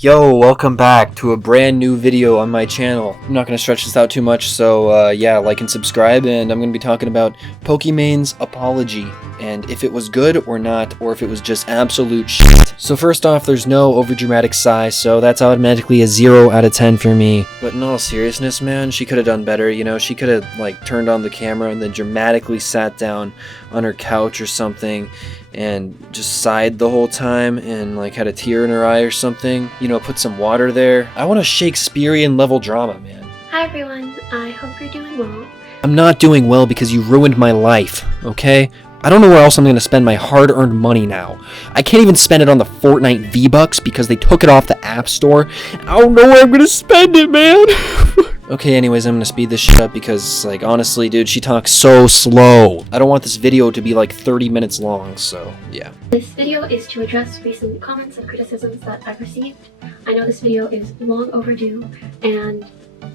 Yo, welcome back to a brand new video on my channel. I'm not going to stretch this out too much, so yeah, like and subscribe, and I'm going to be talking about Pokimane's apology, and if it was good or not, or if it was just absolute shit. So first off, there's no overdramatic sigh, so that's automatically a 0 out of 10 for me. But in all seriousness, man, she could have done better, you know? She could have, like, turned on the camera and then dramatically sat down on her couch or something and just sighed the whole time and like had a tear in her eye or something, you know, put some water there. I want a Shakespearean level drama, man. Hi everyone, I hope you're doing well. I'm not doing well because you ruined my life, okay? I don't know where else I'm going to spend my hard-earned money now. I can't even spend it on the Fortnite V-Bucks because they took it off the App Store. I don't know where I'm going to spend it, man. Okay, anyways, I'm going to speed this shit up because, like, honestly, dude, she talks so slow. I don't want this video to be, like, 30 minutes long, so, yeah. This video is to address recent comments and criticisms that I've received. I know this video is long overdue, and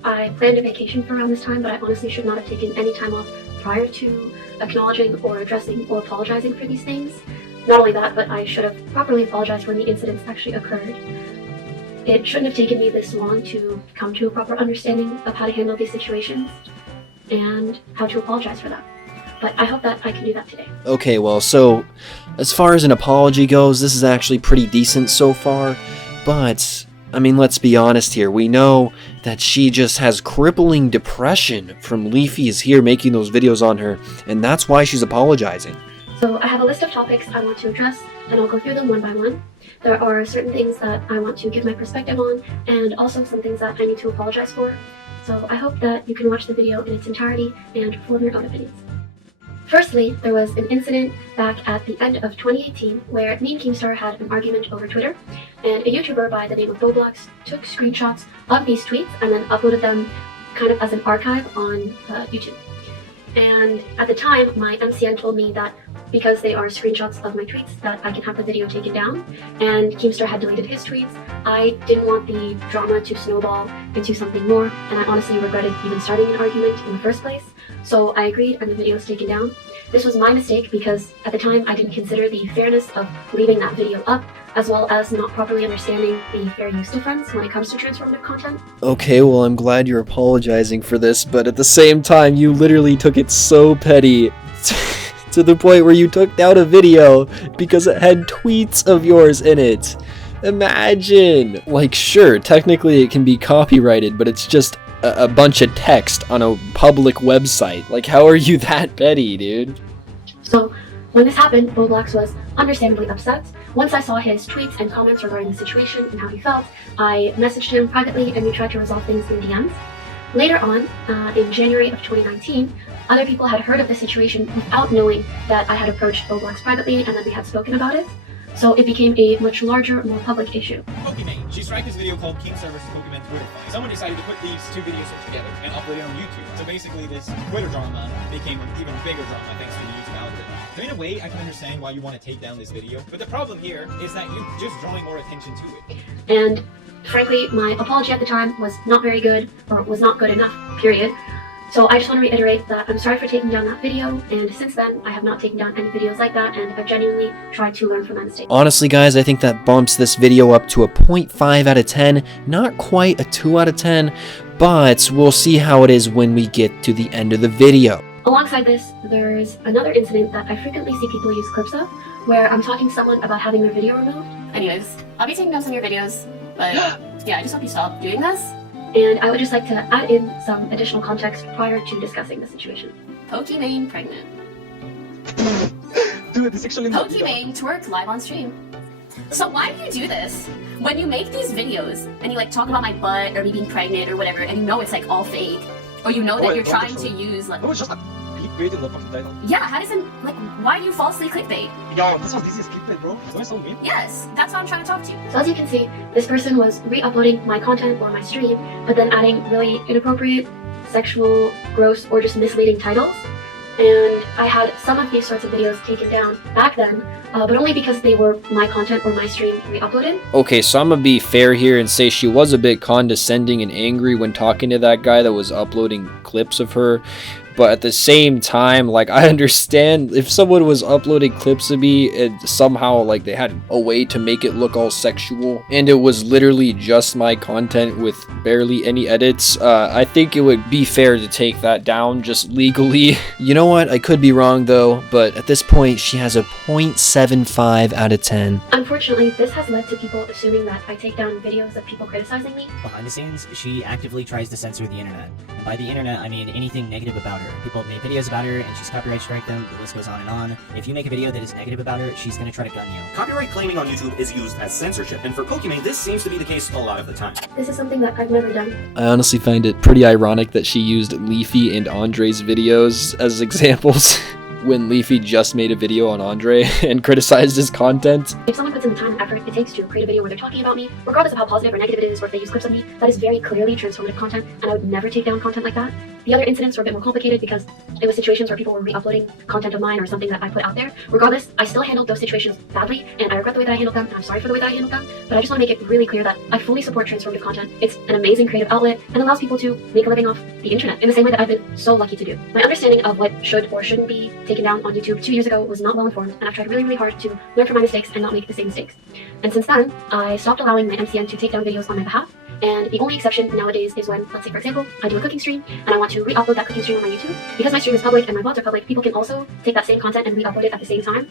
I planned a vacation for around this time, but I honestly should not have taken any time off prior to acknowledging or addressing or apologizing for these things. Not only that, but I should have properly apologized when the incidents actually occurred. It shouldn't have taken me this long to come to a proper understanding of how to handle these situations and how to apologize for that. But I hope that I can do that today. Okay, well, so as far as an apology goes, this is actually pretty decent so far, but I mean, let's be honest here. We know that she just has crippling depression from Leafy is here making those videos on her, and that's why she's apologizing. So I have a list of topics I want to address, and I'll go through them one by one. There are certain things that I want to give my perspective on, and also some things that I need to apologize for. So I hope that you can watch the video in its entirety and form your own opinions. Firstly, there was an incident back at the end of 2018 where me and Keemstar had an argument over Twitter, and a YouTuber by the name of Boblox took screenshots of these tweets and then uploaded them kind of as an archive on YouTube. And at the time, my MCN told me that because they are screenshots of my tweets that I can have the video taken down, and Keemstar had deleted his tweets. I didn't want the drama to snowball into something more, and I honestly regretted even starting an argument in the first place. So I agreed and the video was taken down. This was my mistake because at the time I didn't consider the fairness of leaving that video up, as well as not properly understanding the fair use defense when it comes to transformative content. Okay, well, I'm glad you're apologizing for this, but at the same time, you literally took it so petty to the point where you took down a video because it had tweets of yours in it. Imagine! Like, sure, technically it can be copyrighted, but it's just a bunch of text on a public website. Like, how are you that petty, dude? So, when this happened, Boblox was understandably upset. Once I saw his tweets and comments regarding the situation and how he felt, I messaged him privately and we tried to resolve things in DMs. Later on, in January of 2019, other people had heard of the situation without knowing that I had approached Boblox privately and that we had spoken about it. So it became a much larger, more public issue. Pokimane. She striked this video called Keemstar vs. Pokemon Twitter fight. Someone decided to put these two videos together and upload it on YouTube. So basically this Twitter drama became an even bigger drama thanks to the YouTube algorithm. So in a way, I can understand why you want to take down this video. But the problem here is that you're just drawing more attention to it. And frankly, my apology at the time was not very good, or was not good enough, period. So I just want to reiterate that I'm sorry for taking down that video, and since then I have not taken down any videos like that, and I've genuinely tried to learn from my mistakes. Honestly, guys, I think that bumps this video up to a 0.5 out of 10, not quite a 2 out of 10, but we'll see how it is when we get to the end of the video. Alongside this, there's another incident that I frequently see people use clips of, where I'm talking to someone about having their video removed. Anyways, I'll be taking down some of your videos, but yeah, I just hope you stop doing this. And I would just like to add in some additional context prior to discussing the situation. Pokimane pregnant. Dude, it's actually Pokimane twerk live on stream. So why do you do this? When you make these videos and you like talk about my butt or me being pregnant or whatever, and you know it's like all fake, or you know that you're trying to use like... No, it's just a clickbait in the fucking title. Yeah, how does it, like, why do you falsely clickbait? Yo, this is clickbait, bro. Don't I sound mean? Yes, that's what I'm trying to talk to you. So as you can see, this person was re-uploading my content or my stream, but then adding really inappropriate, sexual, gross, or just misleading titles. And I had some of these sorts of videos taken down back then, but only because they were my content or my stream re-uploaded. Okay, so I'm gonna be fair here and say she was a bit condescending and angry when talking to that guy that was uploading clips of her, But at the same time, like, I understand if someone was uploading clips of me and somehow, like, they had a way to make it look all sexual and it was literally just my content with barely any edits, I think it would be fair to take that down just legally. You know what? I could be wrong though, but at this point, she has a 0.75 out of 10. Unfortunately, this has led to people assuming that I take down videos of people criticizing me. Behind the scenes, she actively tries to censor the internet. And by the internet, I mean anything negative about her. People have made videos about her, and she's copyright strike them. The list goes on and on. If you make a video that is negative about her, she's gonna try to gun you. Copyright claiming on YouTube is used as censorship, and for Pokimane, this seems to be the case a lot of the time. This is something that I've never done. I honestly find it pretty ironic that she used Leafy and Andre's videos as examples when Leafy just made a video on Andre and criticized his content. If someone puts in the time and effort it takes to create a video where they're talking about me, regardless of how positive or negative it is, or if they use clips of me, that is very clearly transformative content, and I would never take down content like that. The other incidents were a bit more complicated because it was situations where people were re-uploading content of mine or something that I put out there. Regardless, I still handled those situations badly, and I regret the way that I handled them, and I'm sorry for the way that I handled them, but I just want to make it really clear that I fully support transformative content. It's an amazing creative outlet and allows people to make a living off the internet in the same way that I've been so lucky to do. My understanding of what should or shouldn't be taken down on YouTube 2 years ago was not well informed, and I've tried really, really hard to learn from my mistakes and not make the same mistakes. And since then, I stopped allowing my MCN to take down videos on my behalf. And the only exception nowadays is when, let's say for example, I do a cooking stream and I want to re-upload that cooking stream on my YouTube. Because my stream is public and my VODs are public, people can also take that same content and re-upload it at the same time.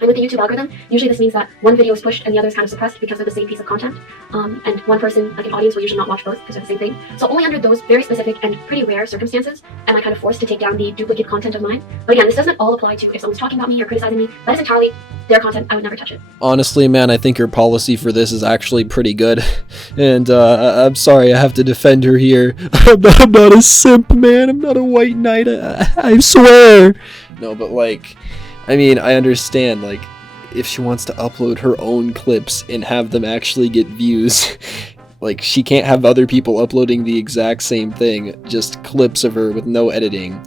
And with the YouTube algorithm, usually this means that one video is pushed and the other is kind of suppressed because they're the same piece of content. And one person, like an audience, will usually not watch both because they're the same thing. So only under those very specific and pretty rare circumstances am I kind of forced to take down the duplicate content of mine. But again, this doesn't all apply to if someone's talking about me or criticizing me. That is entirely their content. I would never touch it. Honestly, man, I think her policy for this is actually pretty good. And I'm sorry, I have to defend her here. I'm not a simp, man. I'm not a white knight. I swear. No, but like, I mean, I understand, like, if she wants to upload her own clips and have them actually get views, like, she can't have other people uploading the exact same thing, just clips of her with no editing,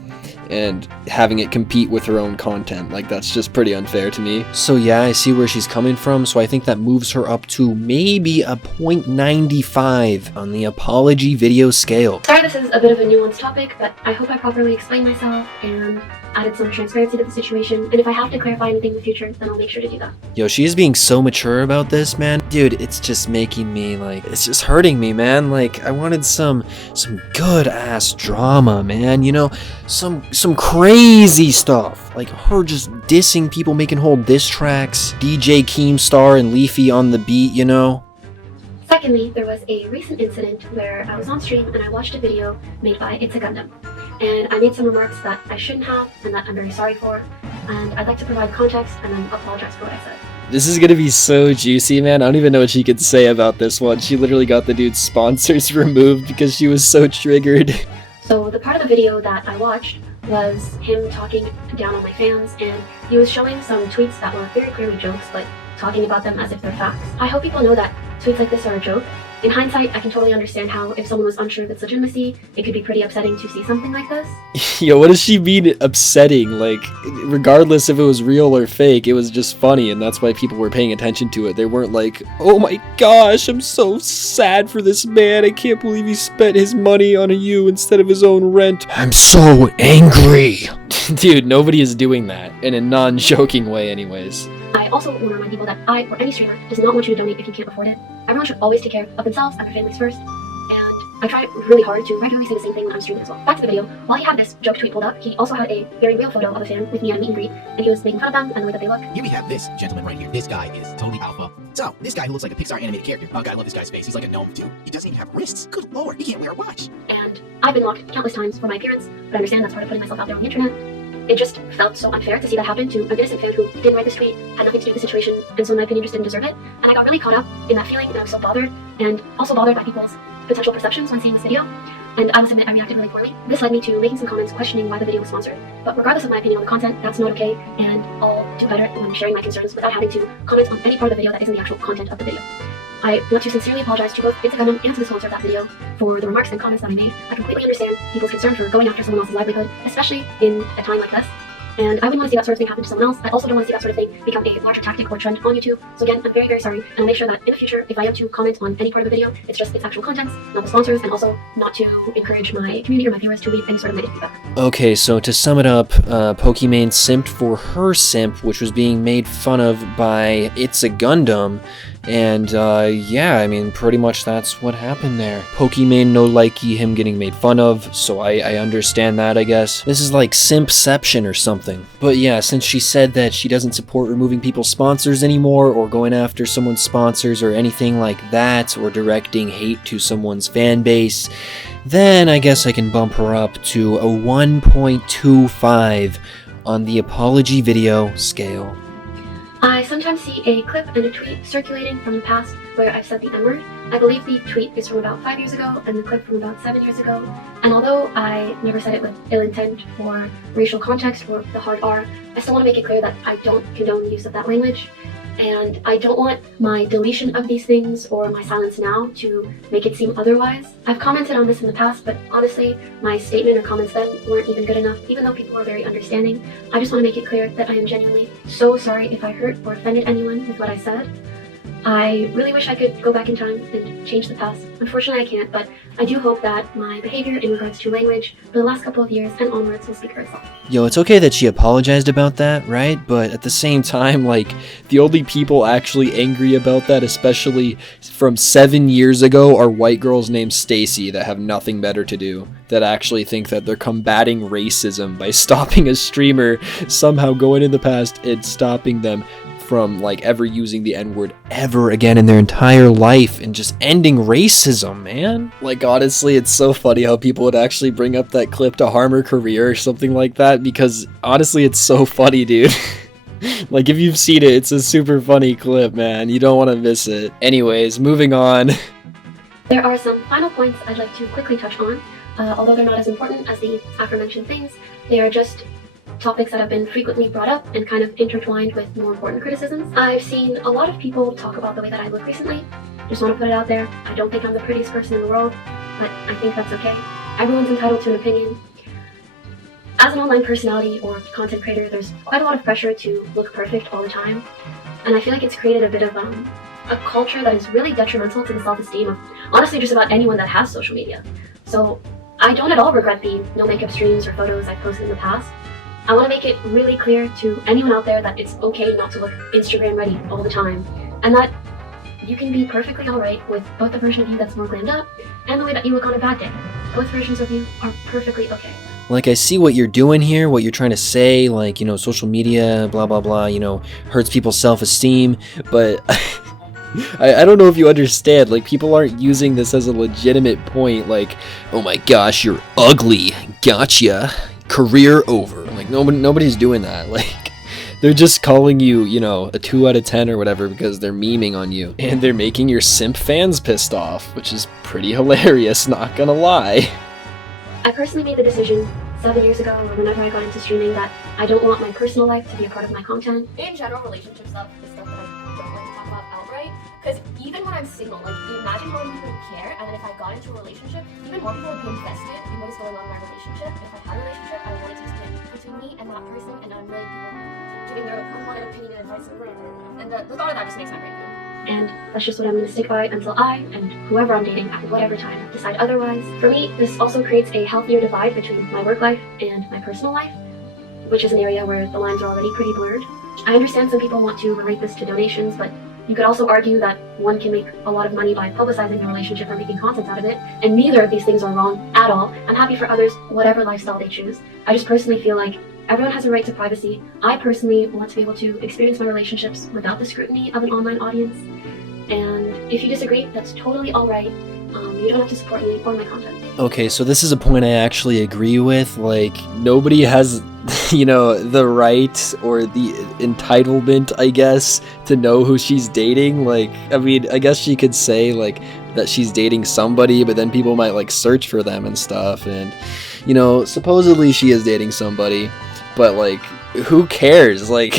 and having it compete with her own content. Like, that's just pretty unfair to me. So yeah, I see where she's coming from, so I think that moves her up to maybe a 0.95 on the apology video scale. Sorry this is a bit of a nuanced topic, but I hope I properly explained myself and added some transparency to the situation, and if I have to clarify anything in the future, then I'll make sure to do that. Yo, she is being so mature about this, man. Dude, it's just making me, like, it's just hurting me, man. Like, I wanted some good-ass drama, man, you know? Some crazy stuff. Like, her just dissing people, making whole diss tracks, DJ Keemstar and Leafy on the beat, you know? Secondly, there was a recent incident where I was on stream and I watched a video made by It's a Gundam. And I made some remarks that I shouldn't have and that I'm very sorry for, and I'd like to provide context and then apologize for what I said. This is gonna be so juicy, man. I don't even know what she could say about this one. She literally got the dude's sponsors removed because she was so triggered. So the part of the video that I watched was him talking down on my fans, and he was showing some tweets that were very clearly jokes, but talking about them as if they're facts. I hope people know that tweets like this are a joke. In hindsight, I can totally understand how, if someone was unsure of its legitimacy, it could be pretty upsetting to see something like this. Yo, what does she mean upsetting? Like, regardless if it was real or fake, it was just funny, and that's why people were paying attention to it. They weren't like, oh my gosh, I'm so sad for this man. I can't believe he spent his money on you instead of his own rent. I'm so angry. Dude, nobody is doing that, in a non-joking way anyways. I also want to remind people that I, or any streamer, does not want you to donate if you can't afford it. Everyone should always take care of themselves and their families first. And I try really hard to regularly say the same thing when I'm streaming as well. Back to the video. While he had this joke tweet pulled up, he also had a very real photo of a fan with me at a meet and greet, and he was making fun of them and the way that they look. Here we have this gentleman right here. This guy is totally alpha. So, this guy who looks like a Pixar animated character. Oh god, I love this guy's face. He's like a gnome too. He doesn't even have wrists. Good lord, he can't wear a watch. And I've been mocked countless times for my appearance, but I understand that's part of putting myself out there on the internet. It just felt so unfair to see that happen to an innocent fan who didn't write this tweet, had nothing to do with the situation, and so in my opinion just didn't deserve it. And I got really caught up in that feeling, and I was so bothered, and also bothered by people's potential perceptions when seeing this video. And I must admit, I reacted really poorly. This led me to making some comments questioning why the video was sponsored. But regardless of my opinion on the content, that's not okay, and I'll do better when sharing my concerns without having to comment on any part of the video that isn't the actual content of the video. I want to sincerely apologize to both It's a Gundam and to the sponsor of that video for the remarks and comments that I made. I completely understand people's concern for going after someone else's livelihood, especially in a time like this. And I wouldn't want to see that sort of thing happen to someone else. I also don't want to see that sort of thing become a larger tactic or trend on YouTube. So again, I'm very, very sorry, and I'll make sure that in the future, if I have to comment on any part of the video, it's just its actual contents, not the sponsors, and also not to encourage my community or my viewers to leave any sort of negative feedback. Okay, so to sum it up, Pokimane simped for her simp, which was being made fun of by It's a Gundam. And, yeah, I mean, pretty much that's what happened there. Pokimane no likey him getting made fun of, so I understand that, I guess. This is like simpception or something. But yeah, since she said that she doesn't support removing people's sponsors anymore, or going after someone's sponsors or anything like that, or directing hate to someone's fan base, then I guess I can bump her up to a 1.25 on the apology video scale. I sometimes see a clip and a tweet circulating from the past where I've said the N-word. I believe the tweet is from about 5 years ago and the clip from about 7 years ago. And although I never said it with ill intent or racial context or the hard R, I still want to make it clear that I don't condone the use of that language. And I don't want my deletion of these things or my silence now to make it seem otherwise. I've commented on this in the past, but honestly, my statement or comments then weren't even good enough, even though people were very understanding. I just want to make it clear that I am genuinely so sorry if I hurt or offended anyone with what I said. I really wish I could go back in time and change the past. Unfortunately, I can't, but I do hope that my behavior in regards to language for the last couple of years and onwards will speak for itself. Yo, it's okay that she apologized about that, right? But at the same time, like, the only people actually angry about that, especially from 7 years ago, are white girls named Stacy that have nothing better to do, that actually think that they're combating racism by stopping a streamer, somehow going in the past and stopping them from like ever using the N-word ever again in their entire life and just ending racism, man. Like, honestly, it's so funny how people would actually bring up that clip to harm her career or something like that, because honestly, it's so funny, dude. Like, if you've seen it, it's a super funny clip, man. You don't want to miss it. Anyways, moving on. There are some final points I'd like to quickly touch on. Although they're not as important as the aforementioned things, they are just topics that have been frequently brought up and kind of intertwined with more important criticisms. I've seen a lot of people talk about the way that I look recently. Just want to put it out there. I don't think I'm the prettiest person in the world, but I think that's okay. Everyone's entitled to an opinion. As an online personality or content creator, there's quite a lot of pressure to look perfect all the time, and I feel like it's created a bit of a culture that is really detrimental to the self-esteem of honestly just about anyone that has social media. So I don't at all regret the no makeup streams or photos I've posted in the past. I want to make it really clear to anyone out there that it's okay not to look Instagram ready all the time, and that you can be perfectly alright with both the version of you that's more glammed up and the way that you look on a bad day. Both versions of you are perfectly okay. Like, I see what you're doing here, what you're trying to say, like, you know, social media, blah, blah, blah, you know, hurts people's self-esteem, but I don't know if you understand, like, people aren't using this as a legitimate point, like, oh my gosh, you're ugly, gotcha, career over. Like, nobody's doing that. Like, they're just calling you, you know, a 2 out of 10 or whatever because they're memeing on you, and they're making your simp fans pissed off, which is pretty hilarious, not gonna lie. I personally made the decision 7 years ago, or whenever I got into streaming, that I don't want my personal life to be a part of my content. In general, relationship stuff is stuff that I don't like to talk about outright. Because even when I'm single, like, imagine how many people would care, and then if I got into a relationship, even more people would be invested in what is going on in my relationship. If I had a relationship, I wanted to be split between me and that person, and not a million people giving their unwanted opinion and advice and whatever. And the thought of that just makes my brain go. And that's just what I'm going to stick by until I, and whoever I'm dating at whatever time, decide otherwise. For me, this also creates a healthier divide between my work life and my personal life, which is an area where the lines are already pretty blurred. I understand some people want to relate this to donations, but you could also argue that one can make a lot of money by publicizing the relationship or making content out of it, and neither of these things are wrong at all. I'm happy for others, whatever lifestyle they choose. I just personally feel like everyone has a right to privacy. I personally want to be able to experience my relationships without the scrutiny of an online audience. And if you disagree, that's totally alright. You don't have to support me or my content. Okay, so this is a point I actually agree with. Like, nobody has, you know, the right or the entitlement, I guess, to know who she's dating. Like, I mean, I guess she could say, like, that she's dating somebody, but then people might, like, search for them and stuff. And, you know, supposedly she is dating somebody, but, like, who cares? Like,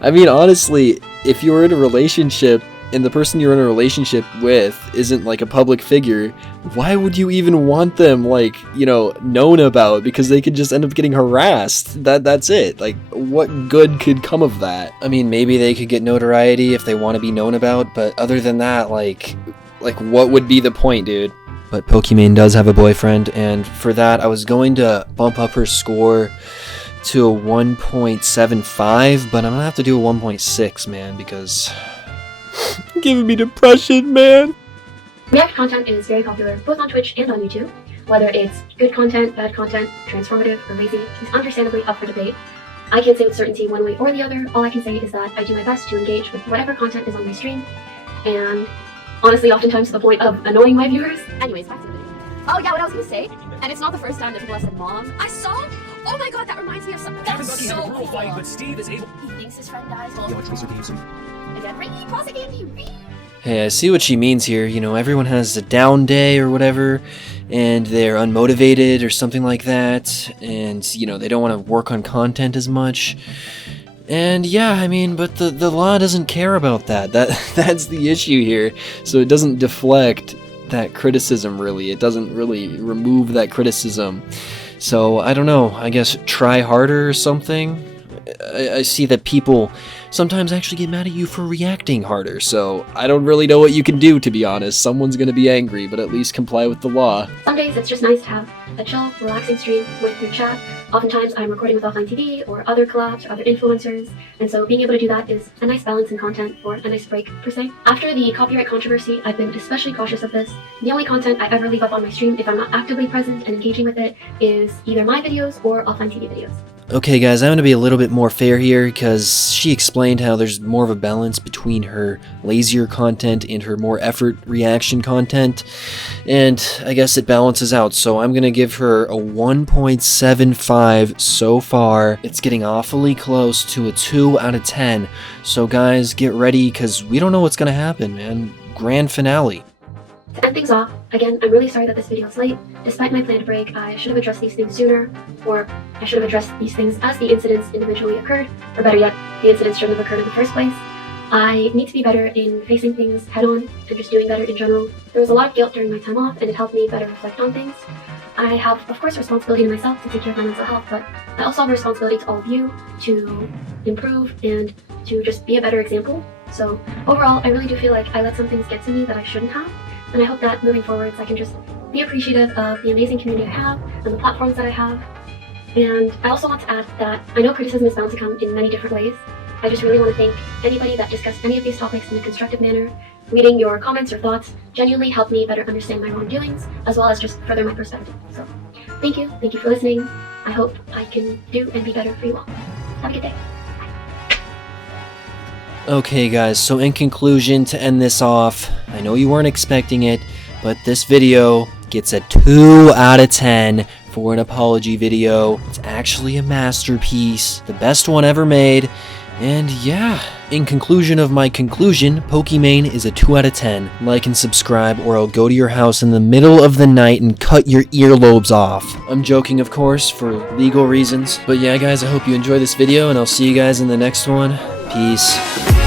I mean, honestly, if you were in a relationship and the person you're in a relationship with isn't like a public figure, why would you even want them, like, you know, known about? Because they could just end up getting harassed. That's it. Like, what good could come of that? I mean, maybe they could get notoriety if they want to be known about, but other than that, like what would be the point, dude? But Pokimane does have a boyfriend, and for that, I was going to bump up her score to a 1.75, but I'm gonna have to do a 1.6, man, because giving me depression, man. React content is very popular both on Twitch and on YouTube. Whether it's good content, bad content, transformative, or lazy, is understandably up for debate. I can't say with certainty one way or the other. All I can say is that I do my best to engage with whatever content is on my stream, and honestly, oftentimes to the point of annoying my viewers. Anyways, back to the video. Oh yeah, what I was gonna say, and it's not the first time that people have said mom. I saw. Oh my god, that reminds me of something. That's so cool. Fight, but Steve is able. He thinks his friend dies. You want Tracer games? Again, Ringy, pause the game, Ringy. Hey, I see what she means here. You know, everyone has a down day or whatever, and they're unmotivated or something like that, and, you know, they don't want to work on content as much. And yeah, I mean, but the law doesn't care about that. That's the issue here. So it doesn't deflect that criticism, really. It doesn't really remove that criticism. So I don't know, I guess try harder or something. I see that people sometimes actually get mad at you for reacting harder, so I don't really know what you can do, to be honest. Someone's gonna be angry, but at least comply with the law. Some days it's just nice to have a chill, relaxing stream with your chat. Oftentimes I'm recording with Offline TV or other collabs or other influencers, and so being able to do that is a nice balance in content, or a nice break per se. After the copyright controversy, I've been especially cautious of this. The only content I ever leave up on my stream, if I'm not actively present and engaging with it, is either my videos or Offline TV videos. Okay guys, I'm going to be a little bit more fair here, because she explained how there's more of a balance between her lazier content and her more effort reaction content, and I guess it balances out, so I'm going to give her a 1.75 so far. It's getting awfully close to a 2 out of 10, so guys, get ready, because we don't know what's going to happen, man. Grand finale. To end things off, again, I'm really sorry that this video is late. Despite my planned break, I should have addressed these things sooner, or I should have addressed these things as the incidents individually occurred, or better yet, the incidents shouldn't have occurred in the first place. I need to be better in facing things head-on and just doing better in general. There was a lot of guilt during my time off, and it helped me better reflect on things. I have, of course, a responsibility to myself to take care of my mental health, but I also have a responsibility to all of you to improve and to just be a better example. So overall, I really do feel like I let some things get to me that I shouldn't have. And I hope that moving forwards I can just be appreciative of the amazing community I have and the platforms that I have. And I also want to add that I know criticism is bound to come in many different ways. I just really want to thank anybody that discussed any of these topics in a constructive manner. Reading your comments or thoughts genuinely helped me better understand my wrongdoings, as well as just further my perspective. So thank you for listening. I hope I can do and be better for you all. Have a good day. Okay guys, so in conclusion, to end this off, I know you weren't expecting it, but this video gets a 2 out of 10 for an apology video. It's actually a masterpiece, the best one ever made, and yeah. In conclusion of my conclusion, Pokimane is a 2 out of 10. Like and subscribe, or I'll go to your house in the middle of the night and cut your earlobes off. I'm joking, of course, for legal reasons. But yeah guys, I hope you enjoy this video, and I'll see you guys in the next one. Peace.